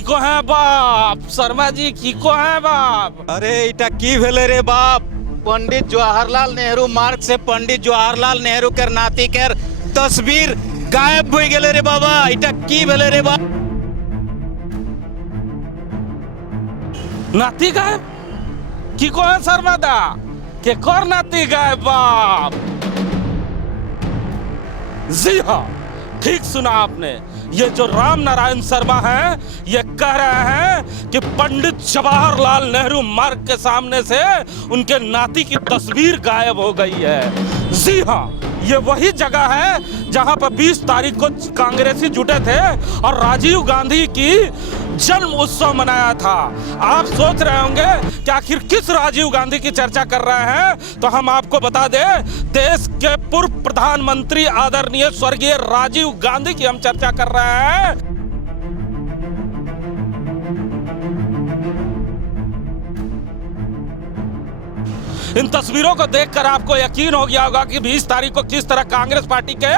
को है बाप शर्मा जी को है बाप। अरे इटा की भेले रे बाप। पंडित जवाहरलाल नेहरू मार्ग से पंडित जवाहरलाल नेहरू कर नाती कर तस्वीर गायब हो गेले रे बाबा। इटा की भेले रे बाप। नाती गायब की को है शर्मा दा के कर नाती गायब बाप। जी हाँ, ठीक सुना आपने। ये जो राम नारायण शर्मा हैं ये कह रहे हैं कि पंडित जवाहरलाल नेहरू मार्ग के सामने से उनके नाती की तस्वीर गायब हो गई है। जी हाँ, ये वही जगह है जहां पर 20 तारीख को कांग्रेसी जुटे थे और राजीव गांधी की जन्म उत्सव मनाया था। आप सोच रहे होंगे कि आखिर किस राजीव गांधी की चर्चा कर रहे हैं, तो हम आपको बता दें, देश के पूर्व प्रधानमंत्री आदरणीय स्वर्गीय राजीव गांधी की हम चर्चा कर रहे हैं। इन तस्वीरों को देखकर आपको यकीन हो गया होगा कि 20 तारीख को किस तरह कांग्रेस पार्टी के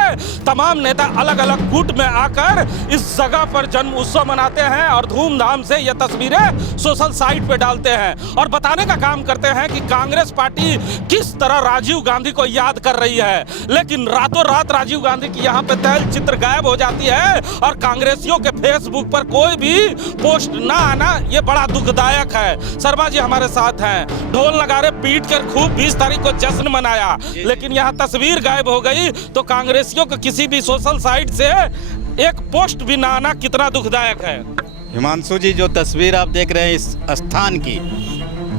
तमाम नेता अलग अलग गुट में आकर इस जगह पर जन्म उत्सव मनाते हैं और धूमधाम से ये तस्वीरें सोशल साइट पे डालते हैं और बताने का काम करते हैं कि कांग्रेस पार्टी किस तरह राजीव गांधी को याद कर रही है। लेकिन रातों रात राजीव गांधी की यहाँ पे तैल चित्र गायब हो जाती है और कांग्रेसियों के फेसबुक पर कोई भी पोस्ट ना आना ये बड़ा दुखदायक है। शर्मा जी हमारे साथ हैं। ढोल नगाड़े पीट कर खूब 20 तारीख को जश्न मनाया, लेकिन यहाँ तस्वीर गायब हो गई तो कांग्रेसियों को किसी भी सोशल साइट से एक पोस्ट भी ना आना कितना दुखदायक है। हिमांशु जी, जो तस्वीर आप देख रहे हैं इस स्थान की,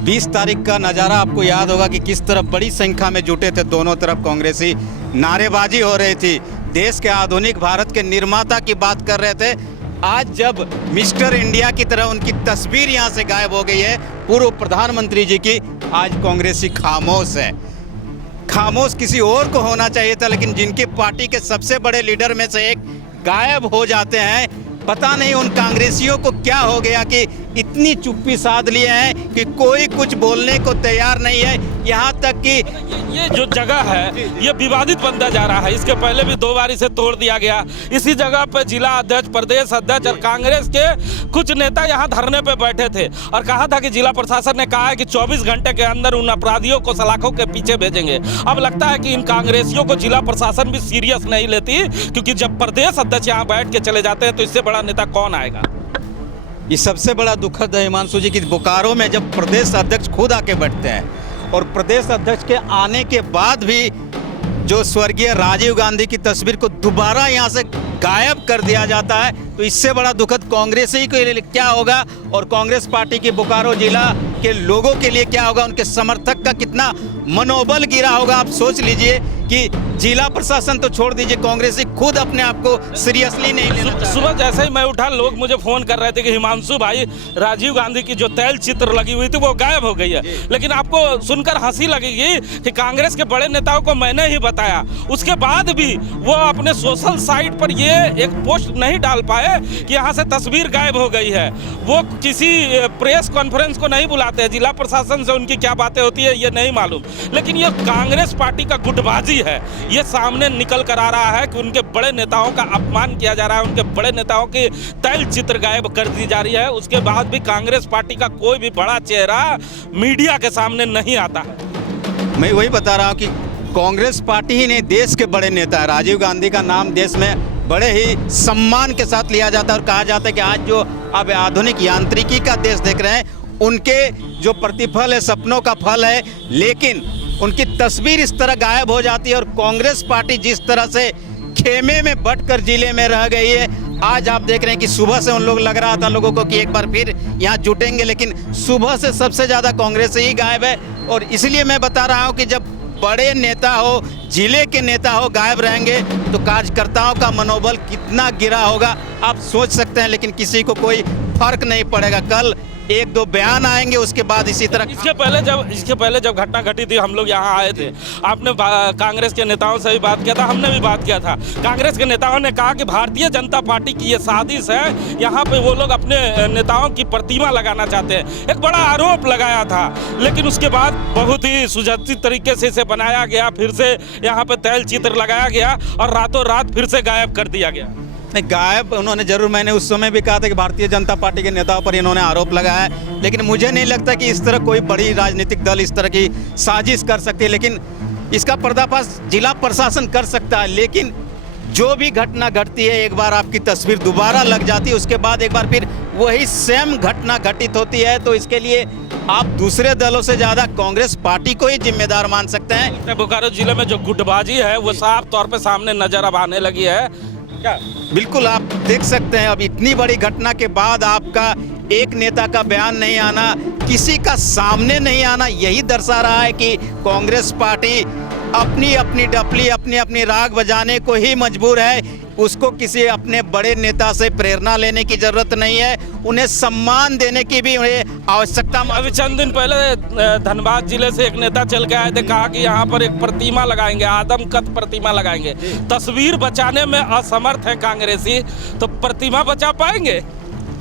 20 तारीख का नज़ारा आपको याद होगा कि किस तरह बड़ी संख्या में जुटे थे। दोनों तरफ कांग्रेसी नारेबाजी हो रही थी, देश के आधुनिक भारत के निर्माता की बात कर रहे थे। आज जब मिस्टर इंडिया की तरह उनकी तस्वीर यहाँ से गायब हो गई है, पूर्व प्रधानमंत्री जी की, आज कांग्रेसी खामोश है। खामोश किसी और को होना चाहिए था, लेकिन जिनकी पार्टी के सबसे बड़े लीडर में से एक गायब हो जाते हैं, पता नहीं उन कांग्रेसियों को क्या हो गया कि इतनी चुप्पी साध लिए हैं कि कोई कुछ बोलने को तैयार नहीं है। यहाँ तक कि ये जो जगह है ये विवादित बनता जा रहा है। इसके पहले भी 2 बार इसे तोड़ दिया गया। इसी जगह पे जिला अध्यक्ष, प्रदेश अध्यक्ष और कांग्रेस के कुछ नेता यहाँ धरने पे बैठे थे और कहा था कि जिला प्रशासन ने कहा है कि 24 घंटे के अंदर उन अपराधियों को सलाखों के पीछे भेजेंगे। अब लगता है कि इन कांग्रेसियों को जिला प्रशासन भी सीरियस नहीं लेती, क्योंकि जब प्रदेश अध्यक्ष यहाँ बैठ के चले जाते हैं तो इससे बड़ा नेता कौन आएगा। ये सबसे बड़ा दुखद है हिमांशु जी कि बोकारो में जब प्रदेश अध्यक्ष खुद आके बैठते हैं और प्रदेश अध्यक्ष के आने के बाद भी जो स्वर्गीय राजीव गांधी की तस्वीर को दोबारा यहाँ से गायब कर दिया जाता है, तो इससे बड़ा दुखद कांग्रेस ही के लिए क्या होगा और कांग्रेस पार्टी के बोकारो जिला के लोगों के लिए क्या होगा। उनके समर्थक का कितना मनोबल गिरा होगा। आप सोच लीजिए कि जिला प्रशासन तो छोड़ दीजिए, कांग्रेसी खुद अपने आप को सीरियसली नहीं लेना। सुबह जैसे ही मैं उठा, लोग मुझे फोन कर रहे थे कि हिमांशु भाई, राजीव गांधी की जो तैल चित्र लगी हुई थी वो गायब हो गई है। लेकिन आपको सुनकर हंसी लगेगी कि कांग्रेस के बड़े नेताओं को मैंने ही बताया, उसके बाद भी वो अपने सोशल साइट पर ये एक पोस्ट नहीं डाल पाए कि यहाँ से तस्वीर गायब हो गई है। वो किसी प्रेस कॉन्फ्रेंस को नहीं बुलाते हैं, जिला प्रशासन से उनकी क्या बातें होती है ये नहीं मालूम। लेकिन ये कांग्रेस पार्टी का गुटबाजी है। ये सामने निकल कर आ रहा है कि उनके बड़े नेताओं का अपमान किया जा रहा है, उनके बड़े नेताओं की तैल चित्र गायब कर दी जा रही है। उसके बाद भी कांग्रेस पार्टी का कोई भी बड़ा चेहरा मीडिया के सामने नहीं आता है। मैं वही बता रहा हूँ कि कांग्रेस पार्टी ही नहीं, देश के बड़े नेता है। राजीव गांधी का नाम देश में बड़े ही सम्मान के साथ लिया जाता है और कहा जाता है कि आज जो अब आधुनिक यांत्रिकी का देश देख रहे हैं, उनके जो प्रतिफल है सपनों का फल है। लेकिन उनकी तस्वीर इस तरह गायब हो जाती है और कांग्रेस पार्टी जिस तरह से खेमे में बटकर जिले में रह गई है। आज आप देख रहे हैं कि सुबह से उन लोग लग रहा था लोगों को कि एक बार फिर यहाँ जुटेंगे, लेकिन सुबह से सबसे ज़्यादा कांग्रेस ही गायब है। और इसलिए मैं बता रहा हूँ कि जब बड़े नेता हो, जिले के नेता हो, गायब रहेंगे तो कार्यकर्ताओं का मनोबल कितना गिरा होगा आप सोच सकते हैं। लेकिन किसी को कोई फर्क नहीं पड़ेगा। कल 1-2 बयान आएंगे, उसके बाद इसी तरह। इसके पहले जब घटना घटी थी, हम लोग यहाँ आए थे, आपने कांग्रेस के नेताओं से भी बात किया था, हमने भी बात किया था। कांग्रेस के नेताओं ने कहा कि भारतीय जनता पार्टी की ये साजिश है, यहाँ पे वो लोग अपने नेताओं की प्रतिमा लगाना चाहते हैं, एक बड़ा आरोप लगाया था। लेकिन उसके बाद बहुत ही सुसज्जित तरीके से इसे बनाया गया, फिर से यहाँ पे तैल चित्र लगाया गया और रातों रात फिर से गायब कर दिया गया। नहीं, गायब उन्होंने जरूर, मैंने उस समय भी कहा था कि भारतीय जनता पार्टी के नेताओं पर इन्होंने आरोप लगाया है, लेकिन मुझे नहीं लगता कि इस तरह कोई बड़ी राजनीतिक दल इस तरह की साजिश कर सकती है। लेकिन इसका पर्दाफाश जिला प्रशासन कर सकता है, लेकिन जो भी घटना घटती है, एक बार आपकी तस्वीर दोबारा लग जाती है, उसके बाद एक बार फिर वही सेम घटना घटित होती है, तो इसके लिए आप दूसरे दलों से ज्यादा कांग्रेस पार्टी को ही जिम्मेदार मान सकते हैं। बोकारो जिले में जो गुटबाजी है वो साफ तौर पे सामने नजर अब आने लगी है क्या? बिल्कुल, आप देख सकते हैं अब इतनी बड़ी घटना के बाद आपका एक नेता का बयान नहीं आना, किसी का सामने नहीं आना, यही दर्शा रहा है कि कांग्रेस पार्टी अपनी अपनी डफली, अपनी अपनी राग बजाने को ही मजबूर है। उसको किसी अपने बड़े नेता से प्रेरणा लेने की जरूरत नहीं है, उन्हें सम्मान देने की भी उन्हें आवश्यकता। अभी चंद दिन पहले धनबाद जिले से एक नेता चल के आए थे, कहा कि यहाँ पर एक प्रतिमा लगाएंगे, आदमकद प्रतिमा लगाएंगे। तस्वीर बचाने में असमर्थ है कांग्रेसी, तो प्रतिमा बचा पाएंगे?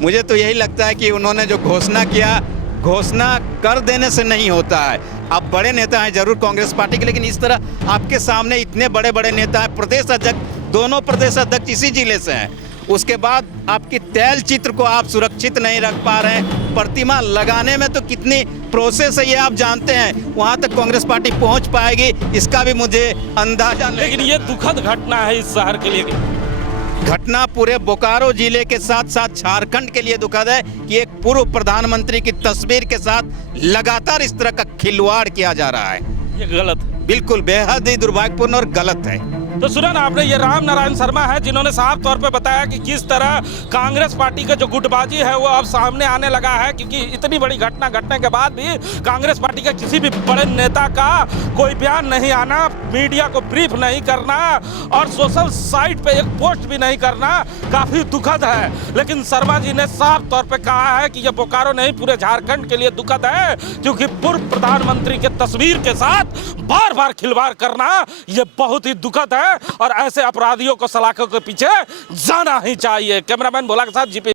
मुझे तो यही लगता है कि उन्होंने जो घोषणा किया, घोषणा कर देने से नहीं होता है। आप बड़े नेता हैं जरूर कांग्रेस पार्टी के, लेकिन इस तरह आपके सामने इतने बड़े बड़े नेता हैं, प्रदेश अध्यक्ष, दोनों प्रदेश अध्यक्ष इसी जिले से हैं, उसके बाद आपकी तैल चित्र को आप सुरक्षित नहीं रख पा रहे हैं। प्रतिमा लगाने में तो कितनी प्रोसेस है ये आप जानते हैं, वहां तक कांग्रेस पार्टी पहुंच पाएगी इसका भी मुझे अंदाजा नहीं। लेकिन ये दुखद घटना है इस शहर के लिए। घटना पूरे बोकारो जिले के साथ साथ झारखंड के लिए दुखद है कि एक पूर्व प्रधानमंत्री की तस्वीर के साथ लगातार इस तरह का खिलवाड़ किया जा रहा है। ये गलत, बिल्कुल बेहद ही दुर्भाग्यपूर्ण और गलत है। तो सुना ना आपने, ये राम नारायण शर्मा है जिन्होंने साफ तौर पे बताया कि किस तरह कांग्रेस पार्टी का जो गुटबाजी है वो अब सामने आने लगा है, क्योंकि इतनी बड़ी घटना घटने के बाद भी कांग्रेस पार्टी के किसी भी बड़े नेता का कोई बयान नहीं आना, मीडिया को ब्रीफ नहीं करना और सोशल साइट पे एक पोस्ट भी नहीं करना काफी दुखद है। लेकिन शर्मा जी ने साफ तौर पे कहा है कि ये बोकारो नहीं पूरे झारखंड के लिए दुखद है, क्योंकि पूर्व प्रधानमंत्री के तस्वीर के साथ बार बार खिलवाड़ करना ये बहुत ही दुखद है और ऐसे अपराधियों को सलाखों के पीछे जाना ही चाहिए। कैमरामैन भोला के साथ जीपी।